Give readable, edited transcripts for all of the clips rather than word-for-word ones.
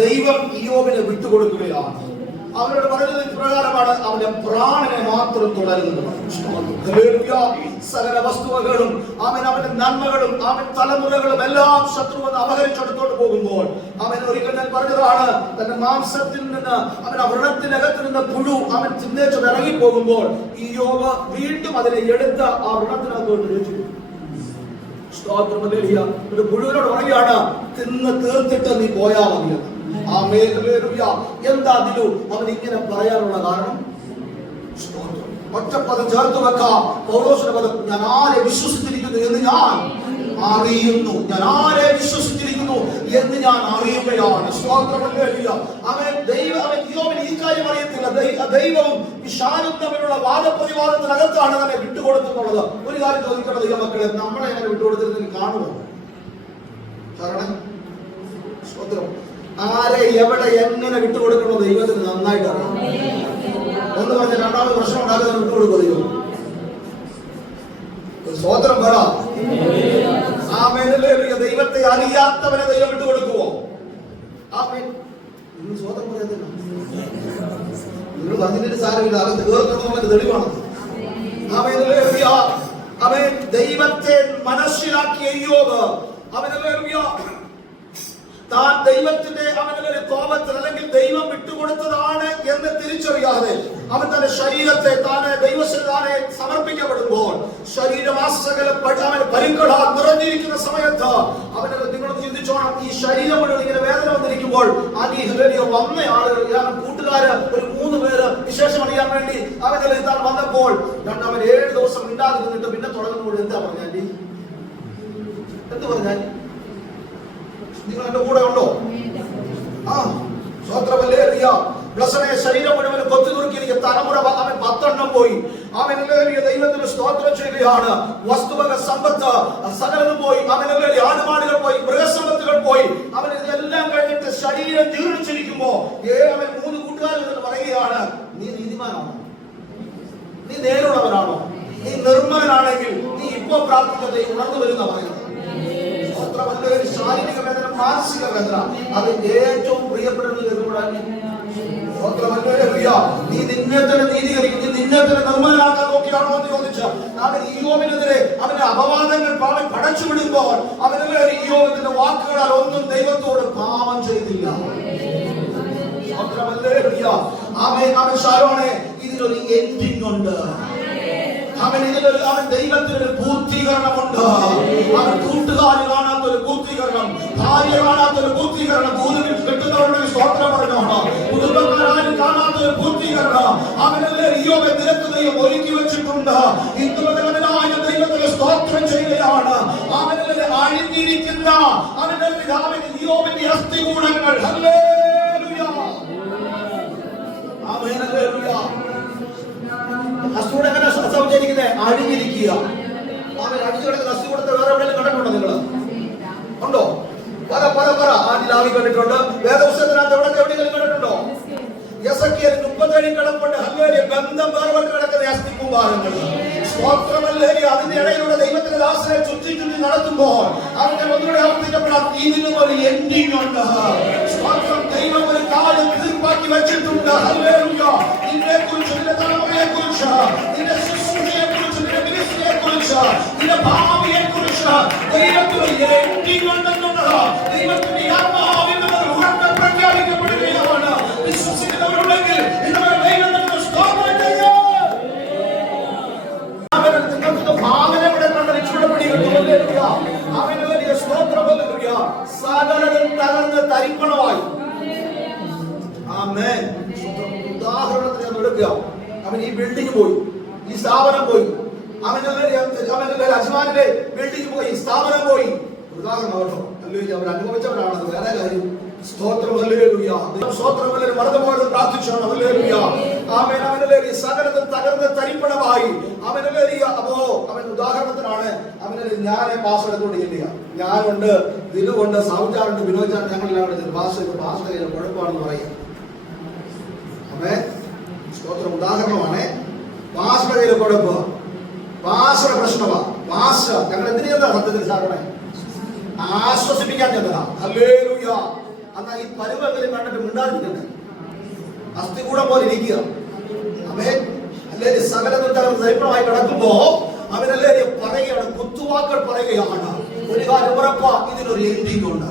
ദൈവം ഇയ്യോബിനെ വിട്ടുകൊടുക്കുകയാണ്. അവനോട് പറഞ്ഞത് ഇപ്രകാരമാണ്, അവന്റെ പ്രാണനെ മാത്രം തുടരുന്നത്. സകല വസ്തുവകളും അവന്റെ നന്മകളും തലമുറകളും എല്ലാം ശത്രു വന്ന് അപഹരിച്ചെടുത്തോണ്ട് പോകുമ്പോൾ ഒരിക്കൽ ഞാൻ പറഞ്ഞതാണ്, തന്റെ മാംസത്തിൽ നിന്ന് ആ വ്രണത്തിനകത്ത് നിന്ന് പുഴു തിന്നേച്ചത് ഇറങ്ങിപ്പോകുമ്പോൾ ഇയ്യോബ് വീണ്ടും അതിനെ എടുത്ത് ആ വ്രണത്തിനകത്തോട്ട് വെച്ചു. ഒരു പുഴുവിനോട് പറയുകയാണ്, തിന്ന് തീർത്തിട്ട് നീ പോയാ മതി. എന്താ അതിലും അവൻ ഇങ്ങനെ പറയാനുള്ള കാരണം? ഒറ്റപ്പദം ചേർത്ത് വെക്കാം. പൗലോസിന്റെ പദം, ഞാൻ ആരെ വിശ്വസിച്ചിരിക്കുന്നു എന്ന് ഞാൻ അറിയുന്നു. ഞാൻ ആരെ വിശ്വസിച്ചിരിക്കുന്നു എന്ന് ഞാൻ അറിയുകയാണ്. അവൻ ഇയ്യോബിന് ഈ കാര്യം അറിയത്തില്ല. ദൈവവും വിശാലും തമ്മിലുള്ള വാദപ്രതിവാദത്തിനകത്താണ് തന്നെ വിട്ടുകൊടുത്തുള്ളത്. ഒരു കാര്യം ചോദിക്കേണ്ടത്, ഈ മക്കളെ നമ്മളെ എങ്ങനെ വിട്ടുകൊടുത്തിരുന്നെങ്കിൽ കാണുമോ? കാരണം സ്തോത്രം, ആരെ എവിടെ എങ്ങനെ വിട്ടുകൊടുക്കണോ ദൈവത്തിന് നന്നായിട്ട് അറിയാം. എന്ന് പറഞ്ഞ രണ്ടാമത് പ്രശ്നം ഉണ്ടാകുന്ന വിട്ടുകൊടുക്കുക ദൈവം. സ്തോത്രം പറ. ദൈവത്തെ അറിയാത്തവനെ ദൈവം വിട്ടുകൊടുക്കുവോ? സ്വതന്ത്രം പറയത്തില്ല. നിങ്ങൾ പറഞ്ഞിട്ട് സാരമില്ല, അത് തീർക്കണമെന്നുള്ള തെളിവാണ്. അവൻ ദൈവത്തെ മനസ്സിലാക്കിയ ഇയ്യോബ് താൻ ദൈവത്തിന്റെ കോപത്തിൽ അല്ലെങ്കിൽ ദൈവം വിട്ടുകൊടുത്തതാണ് എന്ന് തിരിച്ചറിയാതെ അവൻ തന്റെ ശരീരത്തെ ദൈവത്തിന് സമർപ്പിക്കപ്പെടുമ്പോൾ ശരീരമാസകല പരിക്കളാൽ നിറഞ്ഞിരിക്കുന്ന സമയത്ത് നിങ്ങൾ ചിന്തിച്ചോണം, ഈ ശരീരം മുഴുവൻ ഇങ്ങനെ വേദന വന്നിരിക്കുമ്പോൾ വന്ന ആളുകൾ കൂട്ടുകാര് ഒരു 3 പേര് വിശേഷം അറിയാൻ വേണ്ടി താൻ വന്നപ്പോൾ അവൻ 7 ദിവസം മിണ്ടാതിരുന്നിട്ട് പിന്നെ തുടങ്ങുമ്പോൾ എന്താ പറഞ്ഞാൽ എന്ത് പറഞ്ഞാൽ നിങ്ങൾ എന്റെ കൂടെ ഉണ്ടോ? ശരീരം മുഴുവൻ കൊത്തി നുറുക്കിയിരിക്കുക. തലമുറ അവൻ 10 എണ്ണം പോയി. ദൈവത്തിന് സ്തോത്രം ചെയ്യുകയാണ്. വസ്തുവക സമ്പത്ത് സകലതും പോയി. ആടുമാടുകൾ പോയി, മൃഗസമ്പത്തുകൾ പോയി. അവൻ ഇതെല്ലാം കഴിഞ്ഞിട്ട് ശരീരം ജീർണിച്ചിരിക്കുമ്പോ അവൻ 3 കൂട്ടുകാരിൽ പറയുകയാണ്, നീ നീതിമാനാണോ? നീ നേരുള്ളവനാണോ? നീ നിർമ്മലനാണെങ്കിൽ നീ ഇപ്പോ പ്രാർത്ഥിക്കുന്നത് ഉണർന്നു വരുന്ന പറയുന്നത്. ശാരീരിക വേദന, മാനസിക വേദന, അത് ഏറ്റവും പ്രിയപ്പെടുന്നത് നീ നിന്നെ തന്നെ നീതീകരിക്കും, നീ നിന്നെ തന്നെ നിർമ്മലനാക്കാൻ നോക്കിയാണോ എന്ന് ചോദിച്ചാൽ അവൻ ഇയ്യോബിനെതിരെ അവന്റെ അപവാദങ്ങൾ പടച്ചു വിടുമ്പോൾ ഇയ്യോബിന്റെ വാക്കുകളാൽ ഒന്നും ദൈവത്തോട് പാപം ചെയ്തില്ല. അവൻ ശാരോണെ ഇതിനൊരു എൻഡിങ് ഉണ്ട്. അവൻ ദൈവത്തിനൊരു പൂർത്തീകരണമുണ്ട്. അവൻ കൂട്ടുകാരി കാണാത്തൊരു പൂർത്തീകരണം, ഭാര്യ കാണാത്തൊരു പൂർത്തീകരണം, ഭൂമിയിൽ കെട്ടുന്നവരുടെ സ്തോത്രം പറഞ്ഞോണം, കുടുംബക്കാരും കാണാത്തൊരു പൂർത്തീകരണം അവനല്ലേ ഇയ്യോബെ നിരക്ക് ദൈവം ഒരുക്കി വെച്ചിട്ടുണ്ട്. ഇന്നുവനായ ദൈവത്തിന് സ്തോത്രം ചെയ്യുകയാണ്. അവനല്ലേ അഴിഞ്ഞിരിക്കുന്ന ഇയ്യോബിന്റെ അസ്ഥികൂടങ്ങൾ അഴിഞ്ഞിരിക്കുക. അവൻ അടിച്ചു കിടക്കുന്ന അസ്ഥി കൊടുത്ത് വേറെ എവിടെയെങ്കിലും കണ്ടിട്ടുണ്ടോ? നിങ്ങള് ഉണ്ടോ? പറ ആദ്യം കണ്ടിട്ടുണ്ട്. വേദപുസ്തകത്തിനകത്ത് എവിടെയെങ്കിലും കണ്ടിട്ടുണ്ടോ? യെസക്കിയേൽ 37 കിടപ്പുണ്ട്. ബന്ധം വേർപെട്ട് കിടക്കുന്ന അസ്ഥികൂടാരങ്ങൾ. അതിന്റെ ഇടയിലൂടെ ദൈവത്തിന്റെ ദാസനെ ചുറ്റി നടത്തുമ്പോൾ അവന്റെ ഒന്നുകൂടെ ആവർത്തിക്കപ്പെടാം, ഇതിനും ഒരു എൻഡിങ് ഉണ്ട്. ദൈവം ഒരു കാര്യം തീർപ്പാക്കി വെച്ചിട്ടുണ്ട്. നിന്നെ കുറിച്ച്, നിന്റെ തലമുറയെ കുറിച്ച്, നിന്റെ ശുശ്രൂഷയെ കുറിച്ച്, നിന്റെ മിനിസ്ട്രിയെ കുറിച്ച്, നിന്റെ ഭാവിയെ കുറിച്ച് ദൈവത്തിന് എൻഡിങ് ഉണ്ടെന്നുള്ളത് ദൈവത്തിന്റെ ആത്മാവിൽ ഉറക്കെ പ്രഖ്യാപിക്കപ്പെടുകയാണ്. വിശ്വസിക്കുന്നവരുണ്ടെങ്കിൽ ഇന്നലെ ദൈവം സ്തോത്രം ചെയ്യുക. തരിപ്പണമായി ഉദാഹരണത്തിന് ഞാൻ എടുക്കുക. അവൻ ഈ ബിൽഡിംഗ് പോയി, ഈ സ്ഥാപനം പോയി, അവന്റെ അജ്മാനിലെ ബിൽഡിംഗ് പോയി, സ്ഥാപനം പോയി. ഉദാഹരണം കേട്ടോ, അല്ലെങ്കിൽ അവർ അനുഭവിച്ചവരാണത് വേറെ കാര്യം. സ്തോത്രം, ഹല്ലേലൂയ. സ്തോത്രം, ഹല്ലേലൂയ. മറന്നുപോയത് പ്രാർത്ഥിച്ചാണ്. ഹല്ലേലൂയ. ആമേൻ. അവനല്ലേ സകലതും തകർന്ന് തരിപ്പണമായി. അവനല്ലേ അപ്പോ അവൻ ഉദാഹരണത്തിനാണ്. അവനല്ലേ ഞാനേ പാസ് എടുത്തോണ്ട് ചെല്ലുക. ഞാനുണ്ട്, ദിലുണ്ട്, സൗജാറുണ്ട്, വിനോദാണ്, ഞങ്ങളെല്ലാം പാസ് കുഴപ്പമാണെന്ന് പറയാം. അമ്മേ സ്തോത്രം. ഉദാഹരണമാണ്. പാസ്യുടെ കയ്യിൽ കുഴപ്പം, പാസ്യുടെ പ്രശ്നമാണ്. പാസ് ഞങ്ങൾ എന്തിനാ സത്യത്തിൽ സാറേ ആശ്വസിപ്പിക്കാൻ ചെന്നതാ. ഹല്ലേലൂയ. എന്നാൽ ഈ പരുവെങ്കിലും കണ്ടിട്ട് മിണ്ടാതിരിക്കട്ടെ. അസ്ഥി കൂടെ പോലെ ഇരിക്കുക. ആമേൻ. അല്ലേ സകലതും ദരിദ്രമായി കിടക്കുമ്പോ അവനല്ലേ പറയുകയാണ്, കുത്തുവാക്കൾ പറയുകയാണ്. ഒരു കാര്യം ഉറപ്പാ, ഇതിനൊരു എൻഡിങ് ഉണ്ട്.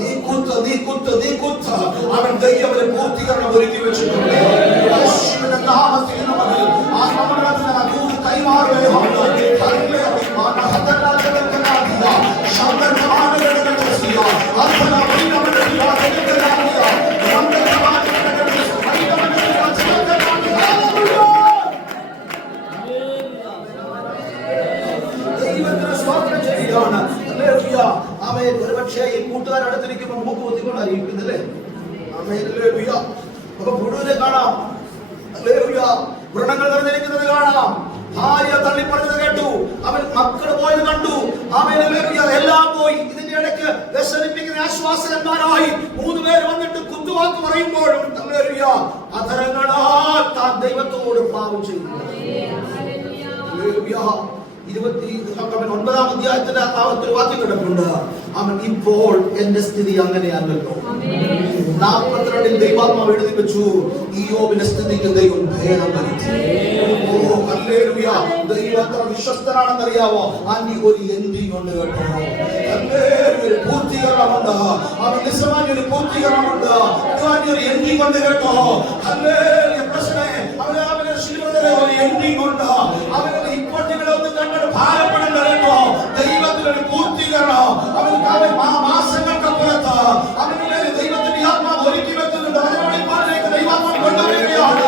നീ കുത്ത്, നീ കുത്ത്, നീ കുത്ത്. അവൻ ദൈവത്തിന് പൂർത്തീകരണം ഒരുക്കി വെച്ചിട്ടുണ്ട്. യേശുവിന്റെ നാമത്തിൽ നമ്മൾ ആ നമ്മുടെ കൈമാറുകയാണ്. ഒരുപക്ഷെ ഈ കൂട്ടുകാരടുത്തിരിക്കുമ്പോൾ മൂക്ക് കുത്തിക്കൊണ്ടായിരിക്കുന്നല്ലേ. അപ്പൊ പുഴുവിനെ കാണാം, വ്രണങ്ങൾ നിറഞ്ഞിരിക്കുന്നത് കാണാം. ഭാര്യ തള്ളിപ്പറഞ്ഞത് കേട്ടു, അവൻ മക്കള് പോയത് കണ്ടു. എല്ലാം പോയി. ഇതിന്റെ ഇടയ്ക്ക് വിഷമിപ്പിക്കുന്ന ആശ്വാസകന്മാരായി 3 പേര് വന്നിട്ട് കുത്തുവാക്ക് പറയുമ്പോഴും അധരങ്ങളാൽ താൻ ദൈവത്തോട് പാപം ചെയ്തു. 29-ാം അധ്യായത്തിന്റെ ഒരു വാക്യം കിടപ്പുണ്ട്. അവൻ ഇപ്പോൾ എന്റെ സ്ഥിതി അങ്ങനെയല്ലോ. 42-ൽ ദൈവാത്മാവ് എഴുതി വെച്ചു, ഇയ്യോബിന്റെ സ്ഥിതിക്ക് ദൈവം ഭേദം വരുത്തി. ഓ ഹല്ലേലൂയ. ദൈവം എത്ര വിശ്വസ്തനാണെന്നറിയാവോ? അന്നി ഒരു എൻഡിങ് ഉണ്ട് കേട്ടോ. ഒരു പൂർത്തീകരണമുണ്ട്. അവൻ നിസ്സമാന്യ ഒരു പൂർത്തീകരണമുണ്ട്. ഒരു എൻഡിങ് ഉണ്ട് കേട്ടോ. ഹല്ലേലൂയ. പ്രശ്നേ അവനെ ശിലുവയിലെ ഒരു എൻഡിങ് ഉണ്ട്. അവരുടെ ഇപ്പോൾ നിങ്ങളൊന്നും കണ്ടിട്ട് ഭാരപ്പെടേണ്ട കേട്ടോ. ദൈവത്തിനൊരു പൂർത്തീകരണം അവൻ മാസങ്ങൾക്ക് പുറത്ത് അവരുടെ ദൈവത്തിന്റെ ആത്മാവ് ഒരുക്കി വെക്കുന്നുണ്ട്. അവനോടിലേക്ക് ദൈവാത്മാവ് കൊണ്ടുവരികയാണ്.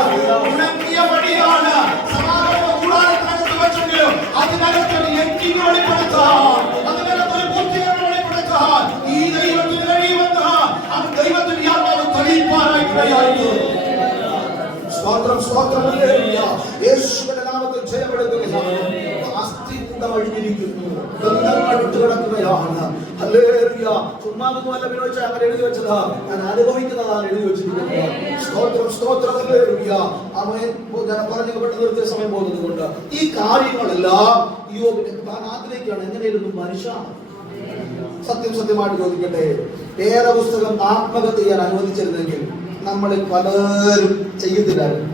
ഉണങ്ങിയ വടിയാണ് സമാഗമ കൂടാരത്തിനകത്ത് വെച്ചെങ്കിലും അതിനകത്തൊരു എൻഡിങ് വെളിപ്പെടുത്താൻ, അതിനകത്തൊരു പൂർത്തീകരണം വെളിപ്പെടുത്താൻ ഈ ദൈവത്തിന് കഴിയുമെന്ന് അവൻ ദൈവത്തിന്റെ ആത്മാവ് തെളിയിപ്പാനായിട്ട്. സ്തോത്രം, സ്തോത്രം. യേശുവിന്റെ നാമത്തിൽ ജയമെടുക്കുകയാണ്. അസ്ഥി കൂടെ വഴിഞ്ഞിരിക്കുന്നു, ബന്ധങ്ങൾ വിട്ടുകിടക്കുകയാണ്. ഹല്ലേലൂയ. ചുമ്മാതൊന്നുമല്ല വിനോദിച്ച അങ്ങനെ എഴുതി വെച്ചതാ, ഞാൻ അനുഭവിക്കുന്നതാണ് എഴുതി വെച്ചിരിക്കുന്നത്. സ്തോത്രം, സ്തോത്രം. ഹല്ലേലൂയ. ഞാൻ പറഞ്ഞു പെട്ടെന്ന് നിർത്തിയ സമയം പോകുന്നത് കൊണ്ട് ഈ കാര്യങ്ങളെല്ലാം താൻ ആഗ്രഹിക്കുകയാണ്. എങ്ങനെയൊന്നും മനുഷ്യമാണ്. സത്യമായിട്ട് ചോദിക്കട്ടെ, വേദപുസ്തകം ആത്മഹത്യ ചെയ്യാൻ അനുവദിച്ചിരുന്നെങ്കിൽ നമ്മളിൽ പലരും ചെയ്യത്തില്ലായിരുന്നു.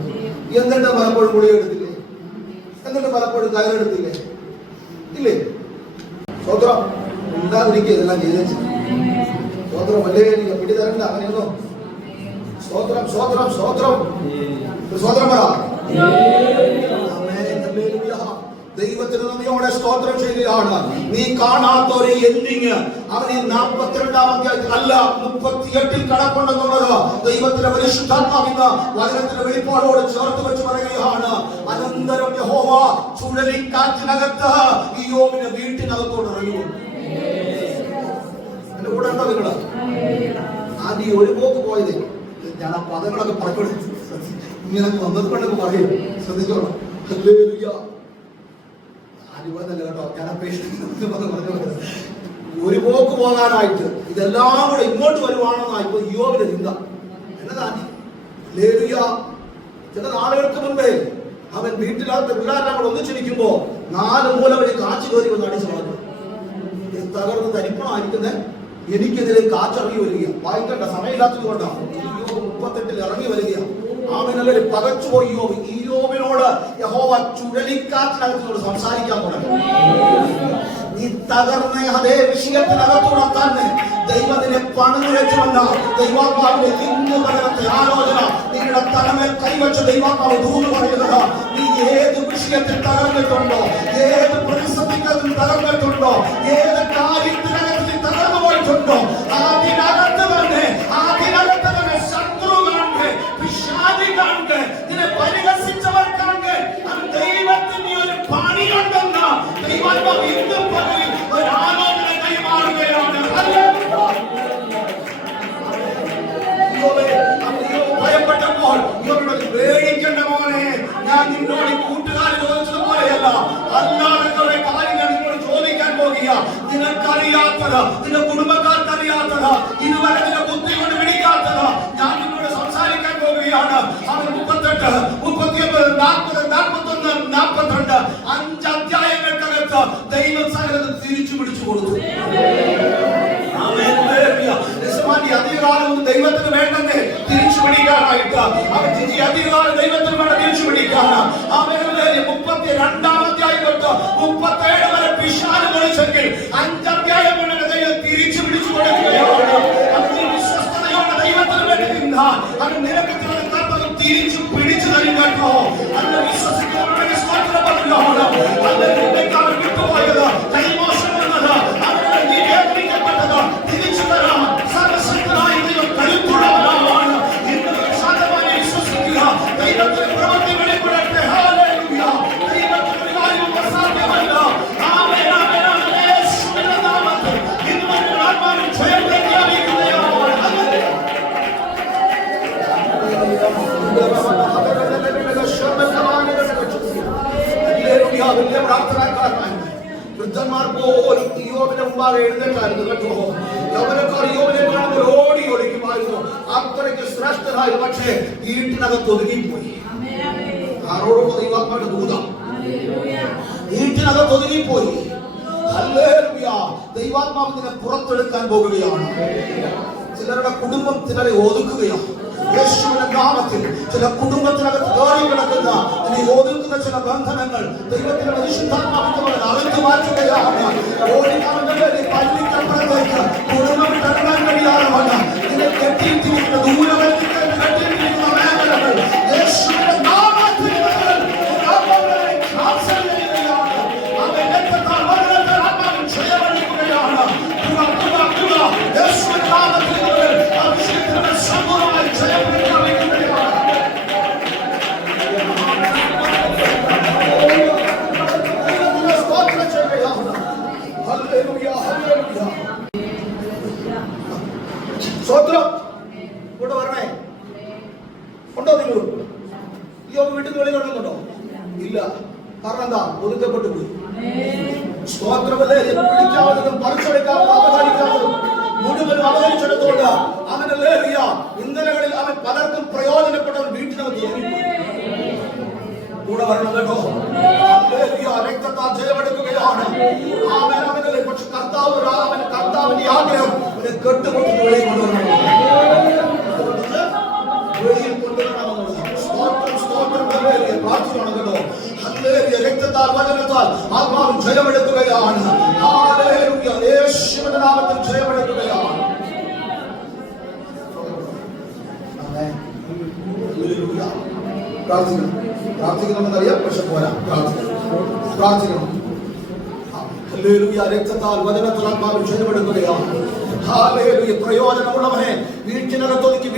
എന്നിട്ട് പലപ്പോഴും ഗുളിയെടുത്തില്ലേ? എന്നിട്ട് പലപ്പോഴും കയറെടുത്തില്ലേ? ഇല്ലേ? സ്വതന്ത്രം ഉണ്ടാതിരിക്കുക ഇതെല്ലാം ചെയ്തേച്ചു. സ്വതന്ത്രം വല്ലേ പിടിതരണ്ട അങ്ങനെയൊന്നോ. സ്വതന്ത്രം, സ്വതന്ത്രം, സ്വതന്ത്രം, സ്വതന്ത്രം പറ. ദൈവത്തിന് നന്ദിയോടെ സ്തോത്രം ചെയ്യുകയാണ്. നീ കാണാത്ത ഒരു എൻഡിങ് അവൻ ഈ 42-ാം അധ്യായത്തിൽ അല്ല 38-ൽ കടപ്പുണ്ടെന്നുള്ളത് ദൈവത്തിന്റെ പരിശുദ്ധാത്മാവിന്ന് വചനത്തിന്റെ വെളിപ്പാടോട് ചേർത്ത് വെച്ച് പറയുകയാണ്. അനന്തരം യഹോവ ചുഴലിക്കാറ്റിനകത്ത് ഇയ്യോബിന്റെ വീട്ടിനകത്തോട് ഇറങ്ങും. എന്റെ കൂടെ ഉണ്ടോ നിങ്ങള്? ആദ്യം ഒരു പോക്ക് പോയത് ഞാൻ ആ പദങ്ങളൊക്കെ പറഞ്ഞു ഇങ്ങനെ വന്നത് കൊണ്ടൊക്കെ പറയും. ശ്രദ്ധിച്ചോളാം. ഹല്ലേലൂയ. കേട്ടോ, ഞാൻ ഒരു പോക്ക് പോകാനായിട്ട് ഇതെല്ലാം കൂടെ ഇങ്ങോട്ട് വരുവാണെന്നായിപ്പോ ഇയ്യോബിന്റെ ചിന്ത. എന്നതാ ഹല്ലേലൂയ. ചില നാളുകൾക്ക് മുൻപേ അവൻ വീട്ടിനകത്ത് പിള്ളേരെല്ലാം കൂടെ ഒന്നിച്ചിരിക്കുമ്പോ 4 മൂല വഴി കാച്ചു കയറി വന്ന് അടിച്ചു പറഞ്ഞു. തകർന്ന് തരിപ്പണമായിരിക്കുന്നേ, എനിക്കെതിരെ കാച്ചറിയി വരിക. വായിക്കണ്ട, സമയമില്ലാത്തത് കൊണ്ടാണ്. 38-ൽ ഇറങ്ങി വരിക. ആമിനല്ലേ പകച്ചുപോയി ഇയ്യോബ്. ഇയ്യോബിനോട് യഹോവ ചുഴലിക്കാറ്റിനകത്തോട് സംസാരിക്കാൻ തുടങ്ങി. നീ തകർന്ന അതേ വിഷയത്തിനകത്തൂടെ തന്നെ ദൈവത്തിനെ പണിതു വെച്ചുകൊണ്ട് ദൈവാത്മാവിന്റെ ഇന്ന് പകരത്തെ ആലോചന നിങ്ങളുടെ തലമേൽ കൈവച്ച ദൈവാത്മാവ് ദൂത് പറയുന്നത്, നീ ഏത് വിഷയത്തിൽ തകർന്നിട്ടുണ്ടോ, ഏത് പ്രതിസന്ധിക്കത്തിൽ തകർന്നിട്ടുണ്ടോ, ഏത് കാര്യത്തിനകത്ത് നീ തകർന്നു പോയിട്ടുണ്ടോ, അതിനകത്ത് തന്നെ ശത്രു കാണെ, പിശാചി കാണെ, നിന്നെ പരിഹസിച്ചവർ കാണെ, ദൈവത്തിന് ഒരു പണിയുണ്ടെന്ന് ദൈവാത്മാവ് ഇന്നും പകലിൽ ഒരു ആലോചന കൈമാറുകയാണ്. ഭയപ്പെട്ടപ്പോൾ പേടിക്കേണ്ട മോനെ, ഞാൻ നിന്നോട് കൂട്ടുകാർ ചോദിച്ചതുപോലെയല്ല, അല്ലാതെ കുറെ കാര്യങ്ങൾ നിന്നോട് ചോദിക്കാൻ പോകുക. നിനക്കറിയാത്തത്, നിന്റെ കുടുംബക്കാർക്കറിയാത്തത്, ഇതുവരെ നിന്റെ ബുദ്ധി കൊണ്ട് പിടിക്കാത്തത് ഞാൻ നിന്നോട് സംസാരിക്കാൻ പോകുകയാണ്. അവർ 38, 39, 40, 41, 42 5 അധ്യായങ്ങൾക്കകത്ത് ദൈവം സകലതും തിരിച്ചു പിടിച്ചു കൊടുത്തു. അവൻ ജിജി അധികാരം ദൈവത്തിൽ വേണ്ട തിരിച്ചു പിടിക്കാണ്. അവൻ 32-ാം അധ്യായം തൊട്ട് 37 വരെ പിശാച് വിളിച്ചെങ്കിൽ 5 അധ്യായം കൊണ്ട് ദൈവം തിരിച്ചു പിടിച്ചു കൊടുക്കുകയാണ്. അവൻ വിശ്വസ്തയോടെ ദൈവത്തിന് വേണ്ടി നിന്നാൽ അവൻ നിനക്ക് തിരിച്ചു പിടിച്ചു തരും കേട്ടോ. അന്ന് വിശ്വസിക്കുന്നവരുടെ സ്തോത്രം പറഞ്ഞതാണ്. അന്ന് നിന്നേക്കാൾ വിട്ടുപോയത്, കൈമോശം വന്നത്, അവരുടെ നീ വേദനിക്കപ്പെട്ടത് തിരിച്ചു തരാൻ സർവശക്തനായ ദൈവം കരുത്തുള്ളവനാണ്. ഇന്ന് ശാന്തമായി വിശ്വസിക്കുക. ദൈവത്തിന്റെ പ്രവൃത്തി വെളിപ്പെടട്ടെ. ഹല്ലേലൂയ. ദൈവത്തിന് ഒരു കാര്യവും അസാധ്യമല്ല. ആമേൻ, ആമേൻ, ആമേൻ. യേശുവിന്റെ നാമത്തിൽ ഇന്ന് നമ്മൾ ആത്മാവിൽ ജയം പ്രഖ്യാപിക്കുകയാണ്. വൃദ്ധന്മാർ പോലും ഇയ്യോബിന്റെ മുമ്പാകെ എഴുന്നേറ്റായിരുന്നു കേട്ടോ. യൗവനക്കാർ ഇയ്യോബിനെ കാണുമ്പോൾ ഓടി ഒളിക്കുമായിരുന്നു. അത്രയ്ക്ക് ശ്രേഷ്ഠനായി. പക്ഷേ വീട്ടിനകത്ത് ഒതുങ്ങിപ്പോയി. ആരോടും ദൈവാത്മാവിന്റെ ദൂതം വീട്ടിനകത്ത് ഒതുങ്ങിപ്പോയി. ഹല്ലേലൂയ. ദൈവാത്മാവ് ഇതിനെ പുറത്തെടുക്കാൻ പോകുകയാണ്. ചിലരുടെ കുടുംബം ചിലരെ ഒതുക്കുകയാണ്. യേശുവിന്റെ നാമത്തിൽ ചില കുടുംബത്തിനകത്ത് കയറി കിടക്കുന്ന ഒതുക്കുന്ന ചില ബന്ധനങ്ങൾ ദൈവത്തിന്റെ പരിശുദ്ധാത്മാവിന്റെ അറുത്തു മാറ്റുകയാണ്. പള്ളിക്കപ്പുറത്തേക്ക് കുടുംബം കടക്കാൻ കഴിയാതെ ഇതിനെ കെട്ടിയിട്ടിരിക്കുന്ന ദൂരവൽക്കരണം കെട്ടിയിട്ടിരിക്കുന്ന മേഖലകൾ യേശുവിന്റെ നാമത്തിൽ സ്വത്രം ഇവിടെ വരണേ. ഉണ്ടോ നിങ്ങൾ? ഇയ്യോബ് വീട്ടിൽ നിന്ന് വെളിയിൽ ഉണ്ടെന്നുണ്ടോ? ഇല്ല. കാരണം എന്താ? ഒതുക്കപ്പെട്ടു പോയി. സ്തോത്രമല്ലേ. പിടിക്കാവുന്നതും പറിച്ചെടുക്കാവുന്നതും അപഹരിക്കാവുന്നതും മുഴുവനും അപഹരിച്ചെടുത്തോണ്ട് അവനല്ലേ ഇന്നലകളിൽ അവൻ പലർക്കും പ്രയോജനപ്പെട്ടവൻ വീട്ടിനകത്ത് കൂടെ വരണം കേട്ടോ. രക്തത്താൽ ജയമെടുക്കുകയാണ്. പക്ഷെ കർത്താവിന്റെ ആഗ്രഹം കെട്ടുകൊണ്ടിട്ട് വെളിയിൽ കൊണ്ടുവരണം. വെളിയിൽ കൊണ്ടുവരണമെന്നുള്ളത് പ്രാർത്ഥിക്കണം കേട്ടോ. രക്തത്താൽ വചനത്താൽ ആത്മാവിൽ ജയമെടുക്കുകയാണ്. യേശുവിന്റെ നാമത്തിൽ ജയമെടുക്കുകയാണ്. പ്രാർത്ഥിക്കണമെന്നറിയാം. പക്ഷെ പോരാ. പ്രാർത്ഥിക്കണം. രക്തത്താൽ വചനത്താൽ ആത്മാവിൽ ജയമെടുക്കുകയാണ്. പ്രയോജനമുള്ളവനെ വീട്ടിനകത്തൊതുക്കി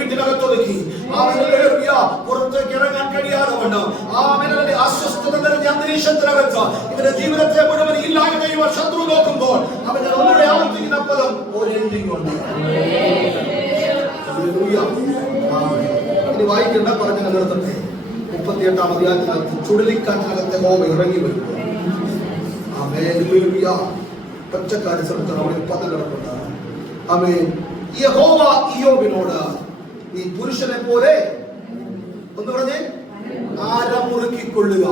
പുറത്തേക്ക് ഇറങ്ങാൻ കഴിയാതെ കൊണ്ട് അസ്വസ്ഥത നിറഞ്ഞ അന്തരീക്ഷത്തിനകത്ത് ഇവരുടെ ജീവിതത്തെ മുഴുവൻ ഇല്ലാതെ കഴിയുവാൻ ശത്രു നോക്കുമ്പോൾ അവന്റെ ഒന്നുകൂടെ ആവർത്തിക്കുന്ന പദം ഒരു എൻഡിങ് ഉണ്ട്. ഇനി വായിക്കേണ്ട പറഞ്ഞ നിർത്തട്ടെ. 38-ാം അധ്യായത്തിനകത്ത് ചുഴലിക്കാറ്റിനകത്തെ ഹോമ ഇറങ്ങി വരും. പച്ചക്കാരി സ്ഥലത്താണ് അവിടെ പദം കിടപ്പുണ്ടാകും. ആമേൻ. യഹോവ ഇയ്യോബിനോട് നീ പുരുഷനെ പോലെ ഒന്ന് പറഞ്ഞേ ആരമുറുക്കിക്കൊള്ളുക.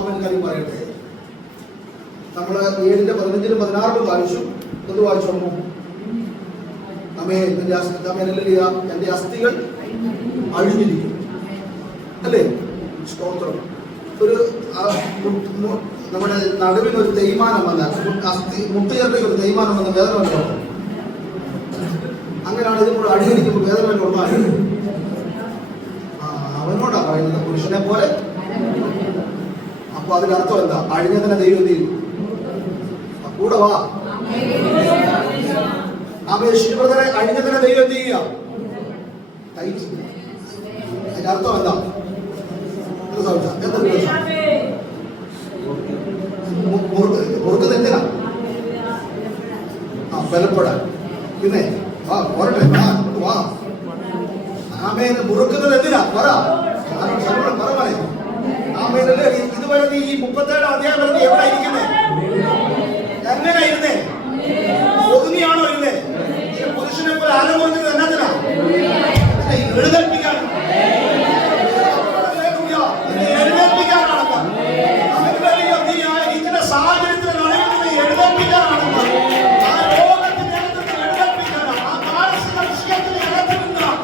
അവൻ കാര്യം പറയട്ടെ. നമ്മള് 7-ന്റെ 15-നും 16-നും വായിച്ചു. ഒന്ന് വായിച്ചോളൂ. എന്റെ അസ്ഥികൾ അഴിഞ്ഞിരിക്കും അല്ലേ? സ്തോത്രം. ഒരു നമ്മുടെ നടുവിൽ ഒരു തേയ്മാനം വന്ന അസ്ഥി മുട്ടുചേർത്തേക്ക് ഒരു തേയ്മാനം വന്ന വേദന ഉണ്ടോ? അങ്ങനെയാണ് ഇതിനോട് അടിഹരിക്കുമ്പോൾ വേദന ഉണ്ടായി. അവനോടാ പറയുന്നത് പുരുഷനെ പോലെ. അപ്പൊ അതിന്റെ അർത്ഥം എന്താ? അഴിഞ്ഞതിനെ ദൈവം ചെയ്യും. കൂടെ വാ. ശിവതരെ അഴിഞ്ഞതിനെ ദൈവം ചെയ്യുക. അതിന്റെ അർത്ഥം എന്താ? മുറുക്കുന്നത് എന്തിനാ? ബലപ്പെടാൻ. പിന്നെ പോരട്ടെ, വാ. ആമേന് മുറുക്കുന്നത് എന്തിനാ? പറ. ആമേനല്ലേ. ഇതുവരെ നീ ഈ 37-ാം അധ്യായം വരെ നീ എവിടെ ഇരിക്കുന്നേ? എങ്ങനെ ഇരുന്നേ? ഒതുങ്ങിയാണോ ഇരുന്നേ? പുരുഷനെ പോലെ ആലോചിക്കുന്നത് എന്നതിനാ? എഴുന്നേൽപ്പിക്കാൻ. ഇതിന്റെ സാഹചര്യത്തിൽ നടക്കുന്നത് എഴുന്നേൽപ്പിക്കാനാണെന്ന്. ആ ലോകത്തിന്റെ എഴുന്നേൽപ്പിക്കാനാണ്. ആ മാനസിക വിഷയത്തിൽ എഴുന്നേൽപ്പിക്കാൻ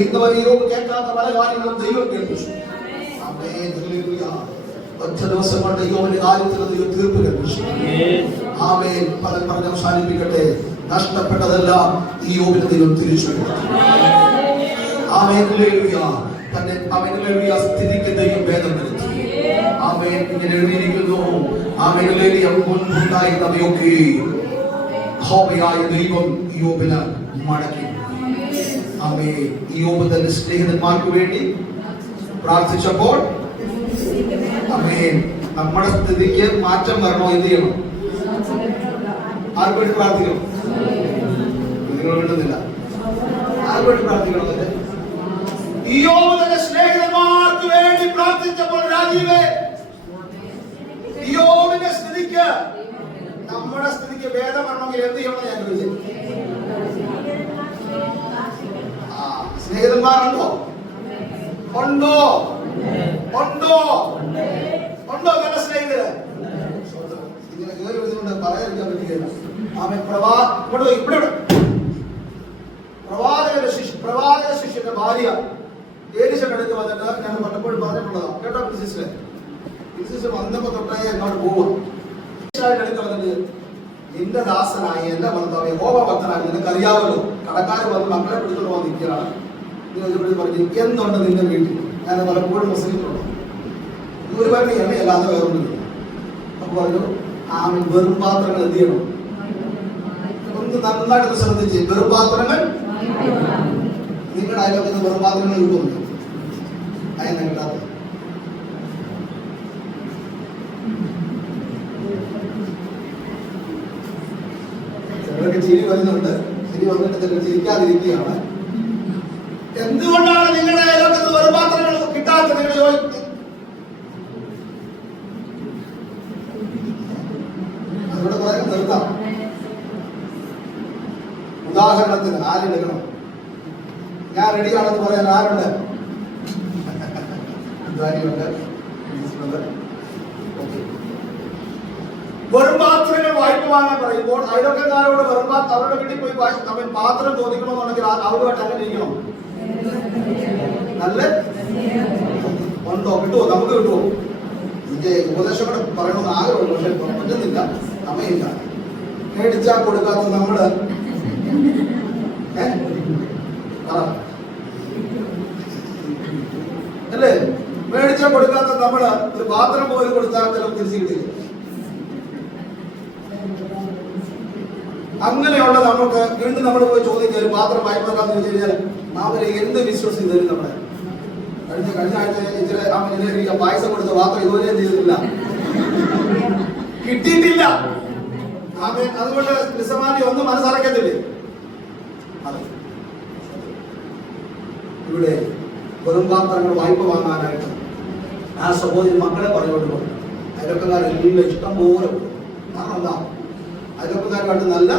ഇന്നുവരെ യോബ് കേൾക്കാത്ത പല കാര്യങ്ങളും ദൈവം കേൾപ്പിച്ചു. ആമേൻ. ഹല്ലേലൂയ. ഒറ്റ ദിവസം കൊണ്ട് യോബിന്റെ കാര്യത്തിൽ ദൈവം തീർപ്പ് കൽപ്പിച്ചു. ആമേൻ. പറഞ്ഞ് അവസാനിപ്പിക്കട്ടെ. നഷ്ടപ്പെട്ടതെല്ലാം ഈ യോബിന് ദൈവം തിരിച്ചു കൊടുത്തു. ആമേൻ. ഹല്ലേലൂയ. തന്നെ ആമേൻ. ഹല്ലേലൂയ. സ്ഥിതിക്ക് ദൈവം ഭേദം വരുത്തി. ആമേൻ. ഇങ്ങനെ എഴുതിയിരിക്കുന്നു. ആമേൻ. ഹല്ലേലൂയ. മുൻപുണ്ടായിരുന്നവയൊക്കെ യഹോവയായ ദൈവം യോബിന് മടക്കി. ആമേൻ. യോബ് തന്റെ സ്നേഹിതന്മാർക്ക് വേണ്ടി പ്രാർത്ഥിച്ചപ്പോൾ ആമേൻ. നമ്മുടെ സ്ഥിതിക്ക് മാറ്റം വരണോ? എന്ത് ചെയ്യണം? ആർക്ക് വേണ്ടി പ്രാർത്ഥിക്കണം? നിങ്ങൾ വേണ്ടുന്നില്ല. ആർക്ക് വേണ്ടി പ്രാർത്ഥിക്കണം? യോബ് തന്റെ സ്നേഹിതന്മാർക്ക് വേണ്ടി പ്രാർത്ഥിച്ചപ്പോൾ രാജീവേ, യോബിന്റെ സ്ഥിതിക്ക് നമ്മുടെ സ്ഥിതിക്ക് ഭേദം വരണമെങ്കിൽ എന്ത് ചെയ്യണം? ഞാൻ ചോദിച്ചത്. സ്നേഹിതന്മാരുണ്ടോ? ഉണ്ടോ? ഉണ്ടോ? ഉണ്ടോ നല്ല സ്നേഹിതര്? ഇങ്ങനെ കയറി വരുന്നുണ്ട്, പറയാതിരിക്കാൻ പറ്റുകയില്ല. ആമേൻ. പ്രവാചക ശിഷ്യന്റെ ഭാര്യ ഏലിശയുടെ അടുത്ത് വന്നിട്ട് ഞാൻ പലപ്പോഴും പറഞ്ഞിട്ടുള്ളതാണ് കേട്ടോ. ഫിസിസിൽ വന്നപ്പോ തൊട്ടേ എന്നോട് പോവാം. അടുത്ത് വന്നിട്ട് നിന്റെ ദാസനായി എന്റെ ഭർത്താവ് യഹോവ ഭക്തനായി നിനക്ക് അറിയാമല്ലോ, കടക്കാർ വന്ന് മക്കളെ പിടിച്ചോണ്ട് പോകാൻ നിൽക്കുകയാണ്. പറഞ്ഞു എന്തുണ്ട് നിന്റെ വീട്ടിൽ? ഞാൻ പലപ്പോഴും പ്രസംഗിച്ചിട്ടുണ്ട്. ഒരുപാട് എണ്ണയല്ലാതെ വേറൊന്നുമില്ല. അപ്പൊ പറഞ്ഞു ആമൻ. വെറും പാത്രങ്ങൾ എന്ത് ചെയ്യണം? ഒന്ന് നന്നായിട്ട് ശ്രദ്ധിച്ച്. വെറും പാത്രങ്ങൾ നിങ്ങളുടെ അയൽവക്കത്ത് വെറും പാത്രങ്ങൾ കിട്ടുന്നു. അയന്നെ കിട്ടാത്ത ചിലർക്ക് ചിരി വരുന്നുണ്ട്. ചിരി വന്നിട്ട് ചിലർ ചിരിക്കാതിരിക്കുകയാണ്. എന്തുകൊണ്ടാണ് നിങ്ങളുടെ അയൽവക്കത്ത് വെറും പാത്രങ്ങൾ കിട്ടാത്ത? നിങ്ങൾ ചോദിക്കുന്നത് അതുകൊണ്ട് പറയാൻ നിർത്താം. ഉദാഹരണത്തിന് ആരെടുക്കണം? ഞാൻ റെഡിയാണെന്ന് പറയാൻ ആരുണ്ട്? വെറും പാത്രങ്ങൾ വായ്പ വാങ്ങാൻ പറയുമ്പോൾ അയൽവക്കക്കാരോട് വെറും അവരുടെ വീട്ടിൽ പോയി അവൻ പാത്രം ചോദിക്കണമെന്നുണ്ടെങ്കിൽ അവരുമായിട്ട് അങ്ങനെ ഇരിക്കണം. നല്ല ഉണ്ടോ? കിട്ടുമോ? നമുക്ക് കിട്ടുമോ? എനിക്ക് ഉപദേശം കൂടെ പറയണമെന്ന് ആഗ്രഹമുണ്ട്, പക്ഷെ പറ്റുന്നില്ല, സമയമില്ല. മേടിച്ചാൽ കൊടുക്കാത്ത നമ്മള് അല്ലേ? മേടിച്ചാൽ കൊടുക്കാത്ത നമ്മള് ഒരു പാത്രം പോലും കൊടുത്താൽ ചിലപ്പോൾ തിരിച്ചു കിട്ടില്ല. അങ്ങനെയുള്ള നമുക്ക് വീണ്ടും നമ്മൾ പോയി ചോദിക്കുക ഒരു പാത്രം വായ്പക്കാന്ന് ചോദിച്ചു കഴിഞ്ഞാൽ അവരെ എന്ത് വിശ്വസിച്ച് തരും? നമ്മുടെ കഴിഞ്ഞ ആഴ്ച ഇച്ചിരി പായസം കൊടുത്ത പാത്രം ഇതുവരെ ചെയ്തിട്ടില്ല, കിട്ടിയിട്ടില്ല. അതുകൊണ്ട് നിസ്സമാന്തി ഒന്നും മനസ്സറക്കത്തില്ലേ? ഇവിടെ വെറും പാത്രങ്ങൾ വായ്പ വാങ്ങാനായിട്ട് ആ സഹോദരി മക്കളെ പറഞ്ഞുകൊണ്ട് പോകും. അയൽവക്കക്കാരെല്ലാം ഇഷ്ടം പോലെ. കാരണം എന്താ? അയൽവക്കക്കാരുമായിട്ട് നല്ല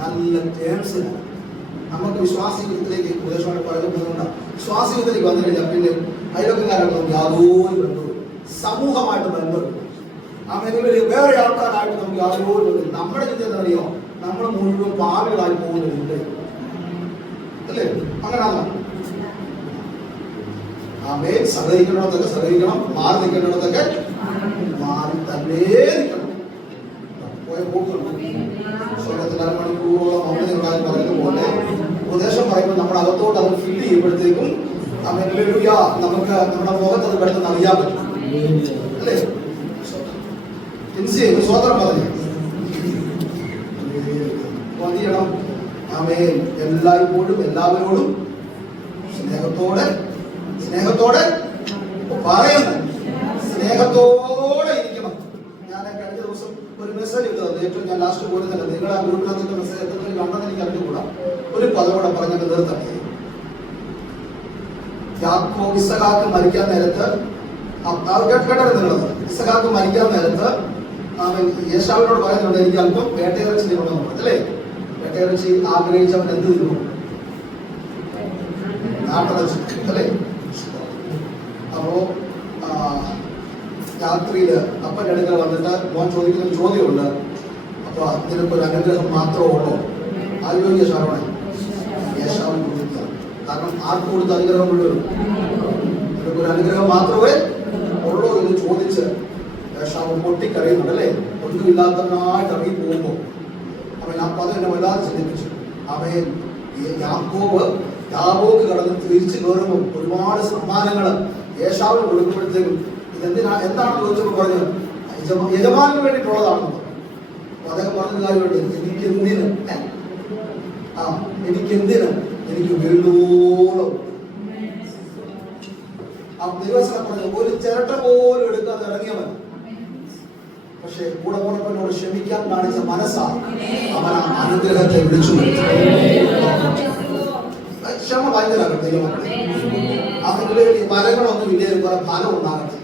നല്ല ടേംസ്. നമുക്ക് വിശ്വാസികത്തിലേക്ക് ഉപദേശമായിട്ട് പറയുന്നതുകൊണ്ട് വിശ്വാസികത്തിലേക്ക് വന്നു കഴിഞ്ഞാൽ പിന്നെ അയൽവക്കക്കാരായിട്ട് നമുക്ക് യാതൊരു ബന്ധവും, സമൂഹമായിട്ട് ബന്ധമില്ല. വേറെ ആൾക്കാരായിട്ട് നമുക്ക് യാതൊരു ബന്ധമില്ല. നമ്മുടെ ചിന്ത എന്താ അറിയോ? നമ്മൾ മുഴുവൻ പാവികളായി പോകുന്നുണ്ട് അല്ലേ? അങ്ങനെയാണോ? ആമേൻ. സഹകരിക്കണത്തൊക്കെ സഹകരിക്കണം, മാറി നിൽക്കേണ്ടതൊക്കെ മാറി തന്നെ നിൽക്കണം. പോയ പോക്കുണ്ട്. സ്വർഗത്തിൽ അരമണിക്കൂറോളം മൗനതയുണ്ടായി പറയുന്ന പോലെ ഉപദേശം പറയുമ്പോൾ നമ്മുടെ അകത്തോട്ട് അത് ഫീൽ ചെയ്യുമ്പോഴത്തേക്കും നമുക്ക് നമ്മുടെ മുഖത്ത് അത് പെട്ടെന്ന് അറിയാൻ പറ്റും അല്ലേ? സ്വതന്ത്രം പറഞ്ഞു ചെയ്യണം. ആമേൻ. എല്ലായ്പ്പോഴും എല്ലാവരോടും സ്നേഹത്തോടെ പറയുന്നു, സ്നേഹത്തോടെ ഇരിക്കണം. ഞാൻ കഴിഞ്ഞ ദിവസം ഒരു മെസ്സേജ് ഇട്ടത് ഏറ്റവും ഞാൻ ലാസ്റ്റ് പോലും തന്നെ നിങ്ങൾ ആ ഗ്രൂപ്പിനകത്ത് മെസ്സേജ് എത്തുന്നതിൽ കണ്ടെന്ന് എനിക്ക് അറിഞ്ഞുകൂടാ. ഒരു പദം പറഞ്ഞൊക്കെ നിർത്തട്ടെ. യാക്കോബ് ഇസഹാക്ക് മരിക്കാൻ നേരത്ത് കേട്ടത് നിങ്ങളത്. ഇസഹാക്ക് മരിക്കാൻ നേരത്ത് അവൻ യേശാവിനോട് പറയുന്നുണ്ട് എനിക്ക് അല്പം വേട്ടയിറച്ചി തിന്നണമെന്ന് അല്ലേ? വേട്ടയിറച്ചി ആഗ്രഹിച്ചവൻ എന്ത് തിന്നു? നാട്ടിറച്ചി അല്ലേ? അപ്പോ രാത്രിയില് അപ്പൻ്റെ അടുക്കൽ വന്നിട്ട് മോൻ ചോദിക്കുന്ന ചോദ്യമുണ്ട്. അപ്പൊ നിനക്കൊരു അനുഗ്രഹം മാത്രമേ ഉള്ളൂ. ആരോഗ്യ ശരവണൻ യേശാവിന് കൊടുക്കുക. കാരണം ആർക്ക് കൊടുത്ത അനുഗ്രഹമുള്ളൂ? ഒരു അനുഗ്രഹം മാത്രമേ ഉള്ളൂ എന്ന് ചോദിച്ച് യേശാവ് പൊട്ടിക്കറിയുന്നുണ്ട് അല്ലേ? ഒന്നുമില്ലാത്തവനായിട്ട് ഇറങ്ങി പോകുമ്പോൾ അവൻ ആ പദം എന്നെ വല്ലാതെ ചിന്തിപ്പിച്ചു. അവൻ യാബോക്ക് കടന്ന് തിരിച്ചു കയറുമ്പോൾ ഒരുപാട് സമ്മാനങ്ങൾ യേശാവിന് കൊടുക്കുമ്പോഴത്തേക്കും എന്താണെന്ന് ചോദിച്ചപ്പോൾ പറഞ്ഞത് യജമാനു വേണ്ടിയിട്ടുള്ളതാണെന്ന്. അപ്പൊ അദ്ദേഹം പറഞ്ഞ കാര്യമുണ്ട്, എനിക്കെന്തിന് എനിക്ക് വീടോളം ആ ദിവസം പറഞ്ഞത് ഒരു ചിരട്ട പോലും എടുക്കാതെ ഇറങ്ങിയവൻ. പക്ഷെ കൂടെ പുറപ്പിനോട് ക്ഷമിക്കാൻ കാണിച്ച മനസ്സാണ് അവൻ ആ അനുഗ്രഹത്തെ വിളിച്ചു. ക്ഷമ ഭയങ്കരമാകട്ടെ ആ നിലയിൽ മരങ്ങളൊന്നും ഇല്ലെങ്കിൽ കുറെ ഫലം ഉണ്ടാകട്ടെ.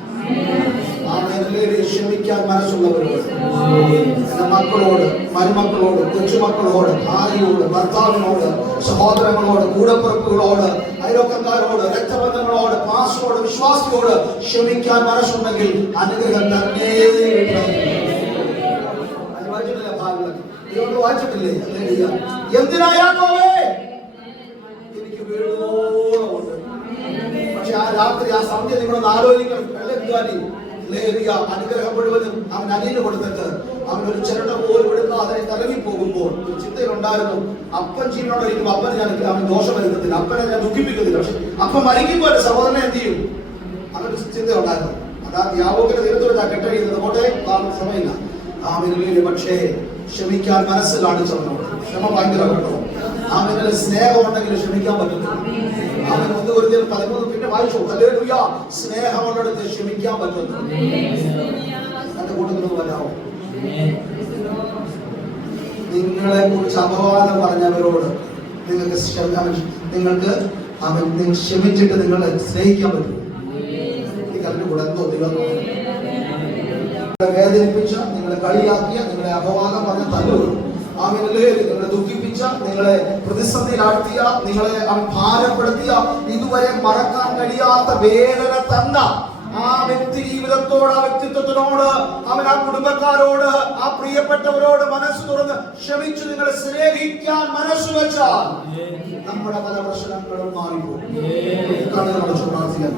ആ നിലയിൽ ക്ഷമിക്കാൻ മനസ്സുള്ളവരോട്, എന്റെ മക്കളോട്, മരുമക്കളോട്, കൊച്ചുമക്കളോട്, ഭാര്യയോട്, ഭർത്താവിനോട്, സഹോദരങ്ങളോട്, കൂടപ്പിറപ്പുകളോട്, അയൽവക്കക്കാരോട്, രക്തബന്ധങ്ങളോട്, പാസ്റ്ററോട്, വിശ്വാസിയോട് ക്ഷമിക്കാൻ മനസ്സുണ്ടെങ്കിൽ അനുഗ്രഹം തന്നെ. വായിച്ചിട്ടില്ല ഭാഗങ്ങളൊക്കെ ഇതുകൊണ്ട് വായിച്ചിട്ടില്ലേ? എന്തിനായാലോവേ എനിക്ക് വീഴോളമുണ്ട്. പക്ഷെ ആ രാത്രി ആ സന്ധ്യ നിങ്ങളൊന്ന് ആലോചിക്കണം. അനുഗ്രഹം മുഴുവനും അവൻ അനിയന് കൊടുത്തിട്ട് അവൻ ഒരു ചിരട്ട പോലും എടുക്കാതെ ഇറങ്ങി പോകുമ്പോൾ ഒരു ചിന്തയിലുണ്ടായിരുന്നു, അപ്പൻ ജീവനോടിരിക്കുമ്പോൾ അപ്പൻ ഞാൻ അവൻ ദോഷം വരുന്നതില്ല, അപ്പനെ ഞാൻ ദുഃഖിപ്പിക്കുന്നില്ല. പക്ഷെ അപ്പൻ മരിക്കുമ്പോൾ എന്റെ സഹോദരനെ എന്ത് ചെയ്യും? അങ്ങനെ ചിന്ത ഉണ്ടായിരുന്നു. അതാ യാബോക്കിന്റെ തീരത്ത് വെച്ചാൽ കെട്ടഴിയുന്നത്. കോട്ടെ സമയമില്ല ആ മിനിലില്. പക്ഷേ ക്ഷമിക്കാൻ മനസ്സ് കാണിച്ചവനോട് ക്ഷമ ഭയങ്കര കേട്ടോ. ആ മിനിലിൽ സ്നേഹം ഉണ്ടെങ്കിൽ ക്ഷമിക്കാൻ പറ്റുന്നു. അവൻ 1 Corinthians 13 പിന്നെ വായിച്ചു. ഹല്ലേലൂയ. സ്നേഹമുള്ളിടത്ത് ക്ഷമിക്കാൻ പറ്റുന്നു. എന്റെ കൂട്ടത്തിൽ വരാമോ? നിങ്ങളെ കുറിച്ച് അപവാദം പറഞ്ഞവരോട് നിങ്ങൾക്ക് അവൻ ക്ഷമിച്ചിട്ട് നിങ്ങളെ സ്നേഹിക്കാൻ പറ്റും. അതിന്റെ കൂടെ എന്തോ ദൈവം വേദനിപ്പിച്ച, നിങ്ങളെ കളിയാക്കിയ, നിങ്ങളെ അപവാദം പറഞ്ഞ തല്ലുകൾ, നിങ്ങളെ ദുഃഖിപ്പിച്ച, നിങ്ങളെ പ്രതിസന്ധിയിലാഴ്ത്തിയ, നിങ്ങളെ അവൻ ഭാരപ്പെടുത്തിയ, ഇതുവരെ മറക്കാൻ കഴിയാത്ത വേദന തന്ന ആ വ്യക്തി ജീവിതത്തോട്, ആ വ്യക്തിത്വത്തിനോട്, അവൻ ആ കുടുംബക്കാരോട്, ആ പ്രിയപ്പെട്ടവരോട് മനസ്സ് തുറന്ന് ക്ഷമിച്ചു നിങ്ങളെ സ്നേഹിക്കാൻ മനസ്സ് വെച്ചാൽ നമ്മുടെ പല പ്രശ്നങ്ങളും മാറിപ്പോകും. പ്രാർത്ഥിക്കാൻ